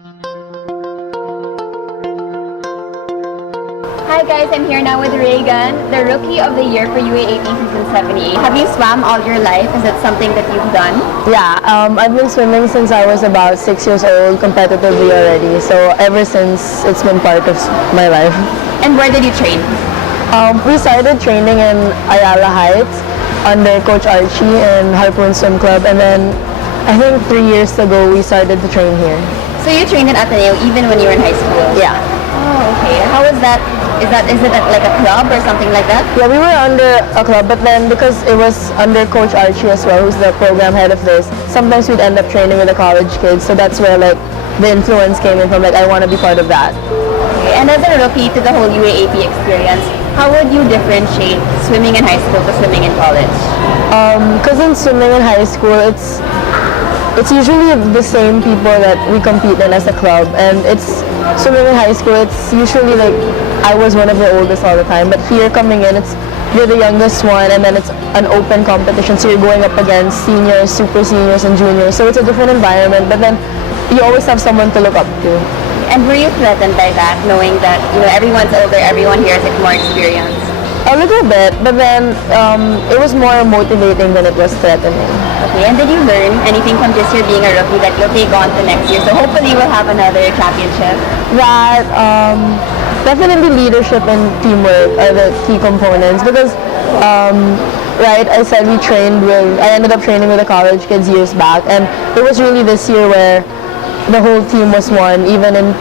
Hi guys, I'm here now with Reagan, the Rookie of the Year for UAAP Season 78. Have you swam all your life? Is it something that you've done? Yeah, I've been swimming since I was about 6 years old, competitively already. So ever since, it's been part of my life. And where did you train? We started training in Ayala Heights under Coach Archie in Harpoon Swim Club, and then I think 3 years ago we started to train here. So you trained in Ateneo even when you were in high school? Yeah. Oh, okay. How is that? Is it like a club or something like that? Yeah, we were under a club, but then because it was under Coach Archie as well, who's the program head of this, sometimes we'd end up training with the college kids. So that's where like the influence came in from, like I want to be part of that. Okay. And as a rookie to the whole UAAP experience, how would you differentiate swimming in high school to swimming in college? Because in swimming in high school, it's usually the same people that we compete in as a club, and it's swimming in high school, it's usually like I was one of the oldest all the time, but here coming in, you're the youngest one, and then it's an open competition, so you're going up against seniors, super seniors, and juniors, so it's a different environment, but then you always have someone to look up to. And were you threatened by that, knowing that everyone's older, everyone here has like more experience? A little bit, but then it was more motivating than it was threatening. Okay, and did you learn anything from this year being a rookie that you'll take on to next year? So hopefully we'll have another championship. That definitely leadership and teamwork are the key components because right, I said I ended up training with the college kids years back, and it was really this year where the whole team was one, even in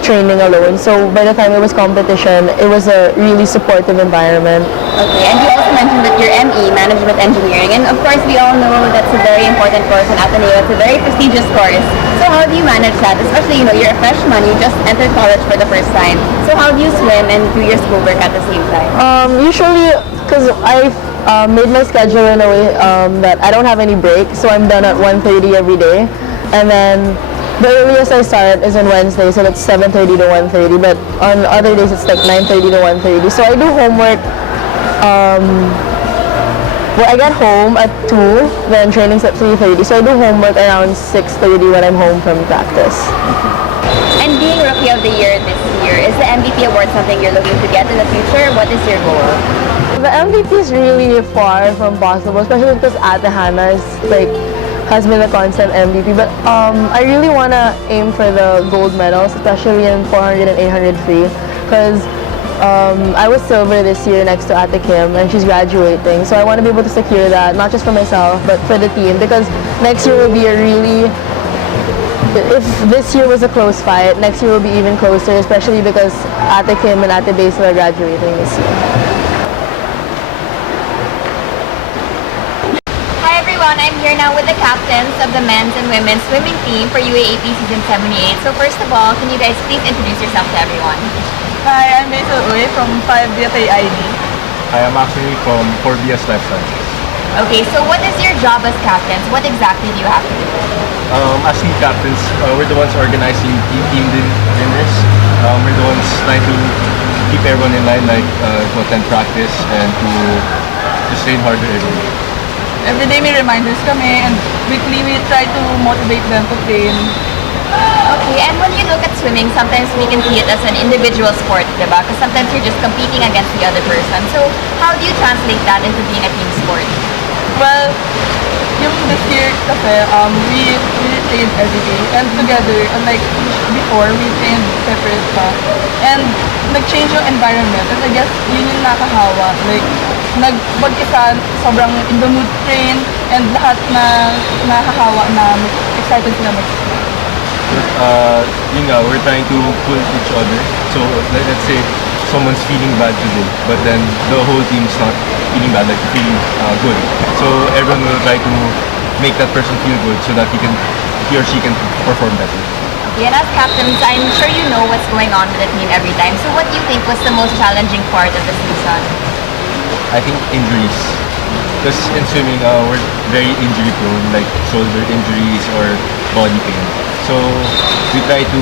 training alone. So by the time it was competition, it was a really supportive environment. Okay, and you also mentioned that you're ME, Management Engineering, and of course we all know that's a very important course in Ateneo. It's a very prestigious course. So how do you manage that? Especially, you're a freshman, you just entered college for the first time. So how do you swim and do your schoolwork at the same time? Usually, because I made my schedule in a way that I don't have any break, so I'm done at 1:30 every day, and then the earliest I start is on Wednesday, so that's 7:30 to 1:30, but on other days it's like 9:30 to 1:30. So I do homework, I get home at 2, then training's at 3:30, so I do homework around 6:30 when I'm home from practice. And being Rookie of the Year this year, is the MVP award something you're looking to get in the future? What is your goal? The MVP is really far from possible, especially because Ate Hannah has been the constant MVP, but I really want to aim for the gold medals, especially in 400 and 800 free, because I was silver this year next to Ate Kim, and she's graduating, so I want to be able to secure that, not just for myself, but for the team, because next year will be if this year was a close fight, next year will be even closer, especially because Ate Kim and Ate Basil are graduating this year. I'm here now with the captains of the men's and women's swimming team for UAAP Season 78. So first of all, can you guys please introduce yourself to everyone? Hi, I'm Basil Uy from 5BFA ID. I am actually from 4BS Life Sciences. Okay, so what is your job as captains? What exactly do you have to do? As team captains, we're the ones organizing team dinners. We're the ones trying to keep everyone in line, to attend practice and to train harder every day. Every day may reminders kami, and weekly we try to motivate them to train. Okay, and when you look at swimming, sometimes we can see it as an individual sport, diba? Because sometimes you're just competing against the other person. So how do you translate that into being a team sport? Well, yung this year kasi, we trained every day and together, unlike before, we trained separate pa. And nag-change yung environment, and I guess yun yung nakahawa. Mag-isa, sobrang in the mood train, and lahat na nakahawa na excited sila mag-train. We're trying to pull each other. So let's say someone's feeling bad today, but then the whole team's not feeling bad, feeling good. So everyone will try to make that person feel good so that he or she can perform better. Okay, and as captains, I'm sure you know what's going on with the team every time. So what do you think was the most challenging part of the season? I think injuries. Because in swimming, we're very injury prone, like shoulder injuries or body pain. So we try to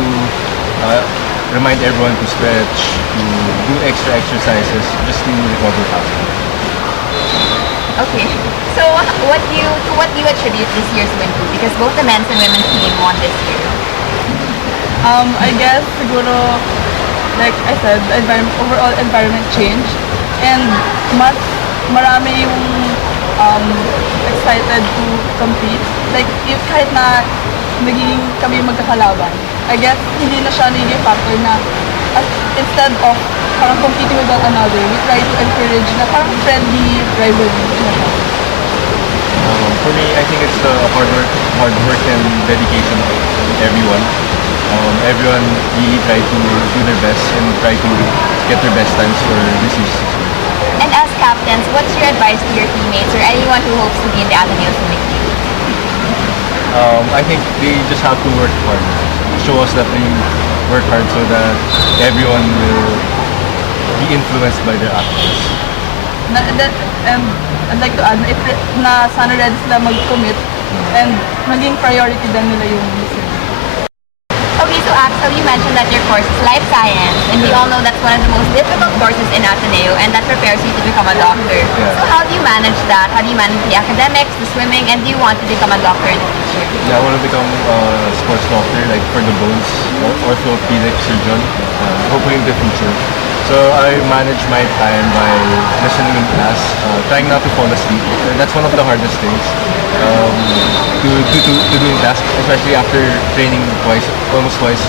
remind everyone to stretch, to do extra exercises just to recover faster. Okay, so what do you attribute this year's win to? Because both the men's and women's team won this year. I guess siguro, like I said, overall environment change, and mas marami yung excited to compete. Like, if kahit na naging kami magkakalaban, I guess hindi na siya naging factor na instead of parang competing with one another, we try to encourage na parang friendly rivalry na siya. For me, I think it's the hard work and dedication of everyone. Everyone really try to do their best and try to get their best times for this year's season. And as captains, what's your advice to your teammates or anyone who hopes to be in the Ateneo swimming team? I think they just have to work hard. Show us that they work hard so that everyone will be influenced by their actions. And I'd like to add na sana ready sila mag-commit and maging priority din nila yung mission. Okay, so Axel, you mentioned that your course is life science, and we all know that's one of the most difficult courses in Ateneo, and that prepares you to become a doctor. Yeah. So how do you manage that? How do you manage the academics, the swimming, and do you want to become a doctor in the future? Yeah, I want to become a sports doctor, like for the bones, or orthopedic surgeon, hopefully in the future. So I manage my time by listening in class, trying not to fall asleep. That's one of the hardest things to do in class, especially after training almost twice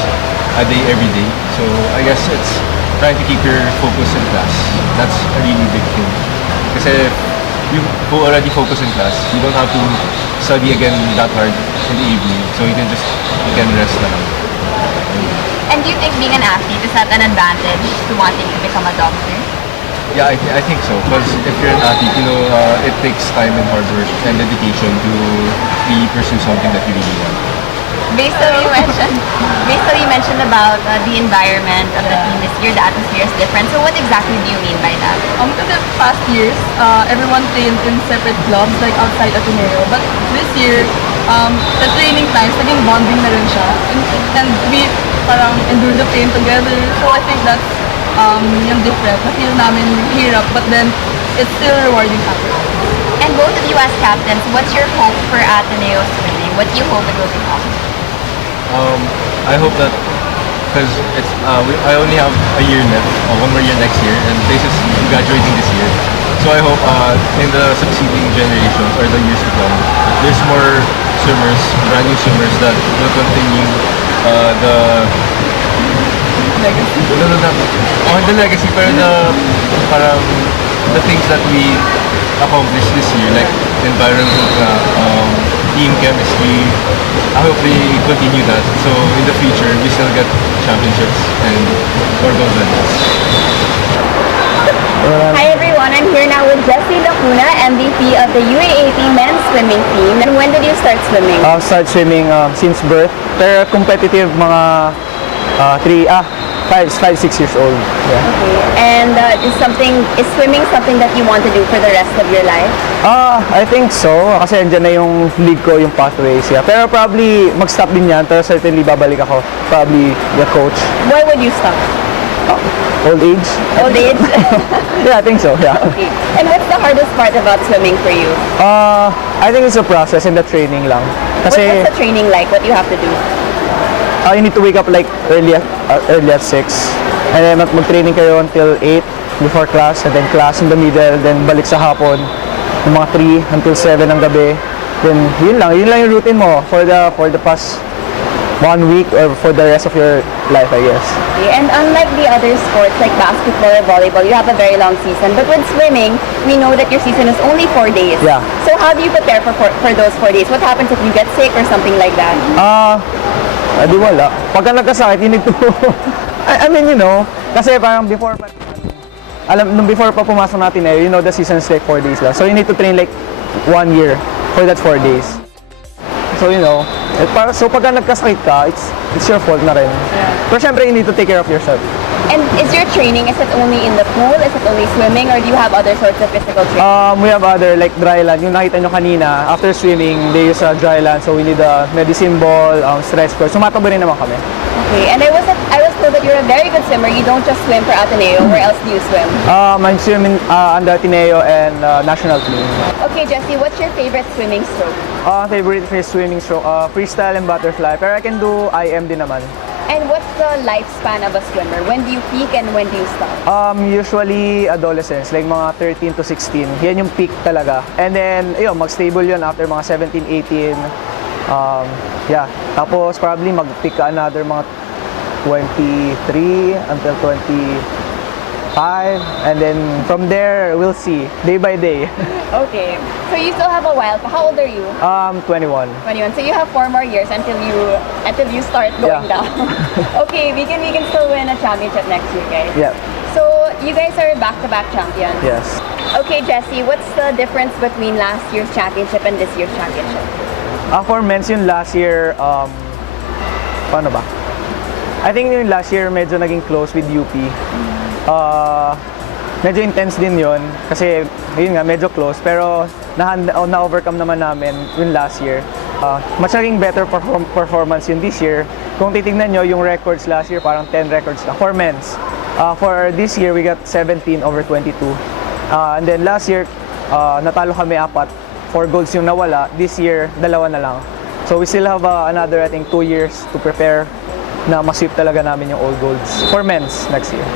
a day, every day. So I guess it's trying to keep your focus in class. That's a really big thing. Because if you go already focus in class, you don't have to study again that hard in the evening. So you can rest na lang. And do you think being an athlete is at an advantage to wanting to become a doctor? Yeah, I think so. Because if you're an athlete, it takes time and hard work and dedication to really pursue something that you really want. Based on what you mentioned about the environment of the team this year, the atmosphere is different. So what exactly do you mean by that? Because the past years, everyone trained in separate clubs, like outside Ateneo. But this year, the training times, naging bonding na rin siya. And we parang endure the pain together. So I think that's yung different. Na-feel namin hirap, but then it's still rewarding afterwards. And both of you as captains, what's your hope for Ateneo swimming? What do you hope it will become? I hope that because I only have a year left, one more year next year, and Blaze is graduating this year. So I hope in the succeeding generations or the years to come, there's more swimmers, brand new swimmers that will continue the Legacy. no, the legacy, pero parang the things that we accomplished this year, like environmental, team chemistry. I hope they continue that. So in the future, we still get championships and more gold medals. Hi everyone, I'm here now with Jessie Lacuna, MVP of the UAAP men's swimming team. And when did you start swimming? Start swimming since birth. Pero competitive mga 5, 6 years old. Yeah. Okay. And is swimming something that you want to do for the rest of your life? I think so. Kasi andyan na yung league ko, yung pathways. Yeah. Pero probably mag-stop din yan. Pero certainly babalik ako. Probably the coach. Why would you stop? Old age? Old age? Yeah, I think so. Yeah. Okay. And what's the hardest part about swimming for you? I think it's the process and the training lang. What's Kasi the training like? What do you have to do? you need to wake up like early at 6. And then mag-training kayo until 8 before class. And then class in the middle. Then balik sa hapon. Yung mga 3 until 7 ng gabi. Then yun lang yung routine mo for the past 1 week or for the rest of your life, I guess. Okay. And unlike the other sports like basketball or volleyball, you have a very long season. But with swimming, we know that your season is only 4 days. Yeah. So how do you prepare for those 4 days? What happens if you get sick or something like that? Di wala. Pagka nagkasakit, you need to I mean, kasi parang before pa pumasok natin the season is like 4 days lang. So you need to train like 1 year for that 4 days. So so pagka nagkasakit ka, it's your fault na rin. Yeah. Pero syempre, you need to take care of yourself. And is your training, is it only in the pool? Is it only swimming? Or do you have other sorts of physical training? We have other like dry land. Yung nakita nyo kanina, after swimming, they use a dry land. So we need a medicine ball, stretch course. Sumatakbo rin naman kami. Okay. And I was told that you're a very good swimmer. You don't just swim for Ateneo. Where else do you swim? I'm swimming under Ateneo and national team. Okay, Jessie, what's your favorite swimming stroke? Favorite swimming stroke, freestyle and butterfly. Pero I can do IM din naman. And what's the lifespan of a swimmer? When do you peak and when do you stop? Usually adolescents, like mga 13 to 16. Yan yung peak talaga. And then, yun, mag-stable yun after mga 17, 18. Yeah. Tapos probably mag-peak ka another mga 23 until 25. And then from there, we'll see. Day by day. Okay. So you still have a while. How old are you? 21. 21. So you have 4 more years until you start going Yeah. down. Okay, we can still win a championship next year, guys. Yeah. So you guys are back-to-back champions. Yes. Okay, Jesse, what's the difference between last year's championship and this year's championship? For men's yung last year, paano ba? I think yung last year medyo naging close with UP. Medyo intense din yun kasi yun nga medyo close pero na-overcome naman namin yung last year. Mas naging better performance yun this year. Kung titignan nyo yung records last year parang 10 records lang for men's. For this year we got 17 over 22. And then last year natalo kami 4 golds yung nawala. This year 2 na lang. So we still have another I think 2 years to prepare na masweep talaga namin yung all golds for men's next year.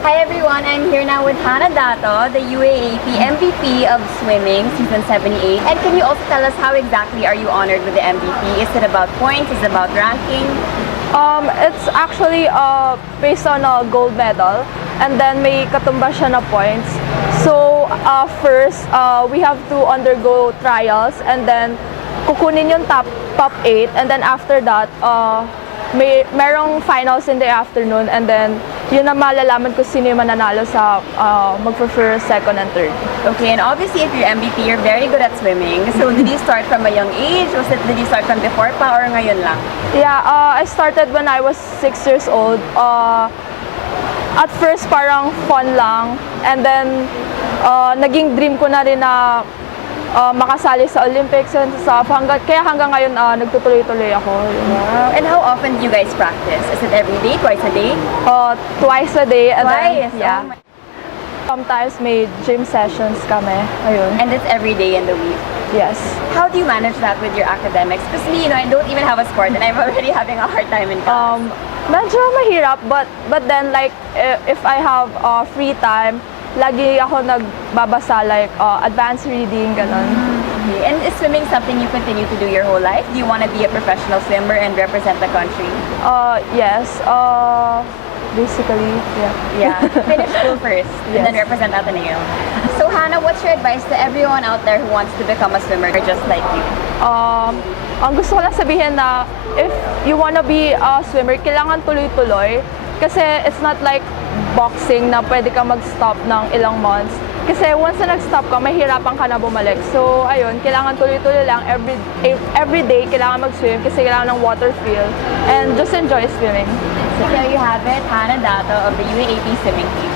Hi everyone, I'm here now with Hannah Dato, the UAAP MVP of Swimming Season 78. And can you also tell us how exactly are you honored with the MVP? Is it about points? Is it about ranking? It's actually based on a gold medal and then may katumba siya na points. So first, we have to undergo trials and then kukunin yung top 8 and then after that, merong finals in the afternoon and then yun na malalaman ko sino yung mananalo sa mag-first, second, and third. Okay, and obviously if you're MVP, you're very good at swimming. So did you start from a young age? Did you start from before pa or ngayon lang? Yeah, I started when I was 6 years old. At first parang fun lang and then naging dream ko na rin na makasali sa Olympics and stuff. Kaya hanggang ngayon nagtutuloy-tuloy ako. Wow. And how often do you guys practice? Is it every day, twice a day? Twice a day. And Twice? then, yeah. Oh my- Sometimes may gym sessions kami. Ayun. And it's every day in the week. Yes. How do you manage that with your academics? Because me, I don't even have a sport and I'm already having a hard time in class. Medyo mahirap but then like if I have free time, lagi ako nagbabasa like advanced reading, ganon. Okay. And is swimming something you continue to do your whole life? Do you want to be a professional swimmer and represent the country? Yes. Basically, yeah. Yeah. Finish school first and then Yes. represent Ateneo. So Hannah, what's your advice to everyone out there who wants to become a swimmer just like you? Ang gusto ko lang sabihin na if you wanna be a swimmer, kailangan tuloy-tuloy. Kasi it's not like boxing na pwede ka mag-stop ng ilang months. Kasi once na nag-stop ka, mahirapan ka na bumalik. So, ayun, kailangan tuloy-tuloy lang. Every day, kailangan mag-swim kasi kailangan ng water feel. And just enjoy swimming. So there you have it, Hannah Dato of the UAAP swimming team.